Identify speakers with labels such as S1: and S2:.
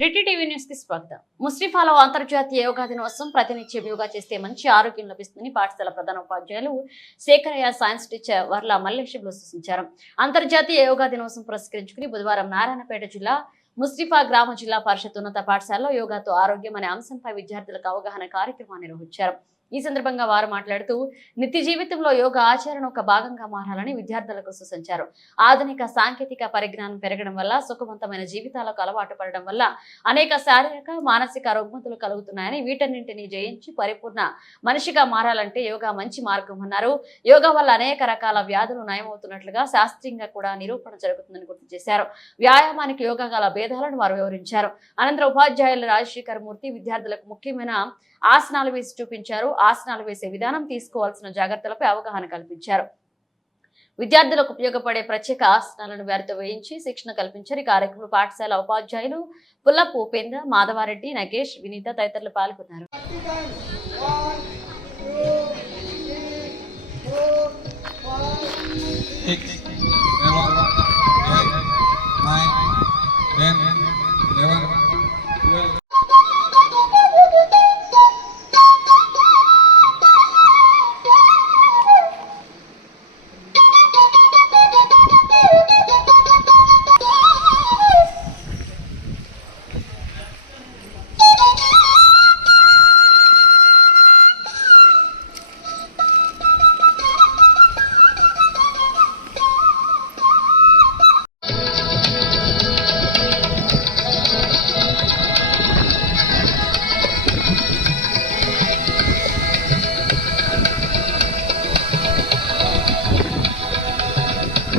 S1: Reddy TV న్యూస్కి స్వాగతం ముస్లిఫాలో అంతర్జాతీయ యోగా దినోత్సవం ప్రతినిత్యం యోగా చేస్తే మంచి ఆరోగ్యం లభిస్తుందని పాఠశాల ప్రధాన ఉపాధ్యాయులు శేఖరయ్య సైన్స్ టీచర్ వర్ల మల్లేశంలో సూచించారు. అంతర్జాతీయ యోగా దినోత్సవం పురస్కరించుకుని బుధవారం నారాయణపేట జిల్లా ముస్లిఫా గ్రామ జిల్లా పరిషత్ ఉన్నత పాఠశాలలో యోగాతో ఆరోగ్యం అనే అంశంపై విద్యార్థులకు అవగాహన కార్యక్రమాన్ని నిర్వహించారు. ఈ సందర్భంగా వారు మాట్లాడుతూ నిత్య జీవితంలో యోగ ఆచరణ ఒక భాగంగా మారాలని విద్యార్థులకు సూచించారు ఆధునిక సాంకేతిక పరిజ్ఞానం పెరగడం వల్ల సుఖవంతమైన జీవితాలకు అలవాటు పడడం వల్ల అనేక శారీరక మానసిక రుగ్మతులు కలుగుతున్నాయని వీటన్నింటినీ జయించి పరిపూర్ణ మనిషిగా మారాలంటే యోగా మంచి మార్గం అన్నారు. యోగా వల్ల అనేక రకాల వ్యాధులు నయమవుతున్నట్లుగా శాస్త్రీయంగా కూడా నిరూపణ జరుగుతుందని గుర్తు చేశారు. వ్యాయామానికి యోగా గల భేదాలను వారు వివరించారు. అనంతరం ఉపాధ్యాయులు రాజశేఖర్ మూర్తి విద్యార్థులకు ముఖ్యమైన ఆసనాలు వేసి చూపించారు. ఆసనాలు వేసే విధానం తీసుకోవాల్సిన జాగ్రత్తలపై అవగాహన కల్పించారు. విద్యార్థులకు ఉపయోగపడే ప్రత్యేక ఆసనాలను వారితో వేయించి శిక్షణ కల్పించారు. ఈ కార్యక్రమంలో పాఠశాల ఉపాధ్యాయులు పుల్లపు ఉపేంద్ర మాధవారెడ్డి నగేష్ వినీత తదితరులు పాల్గొన్నారు.
S2: Six, seven, eight, nine, ten,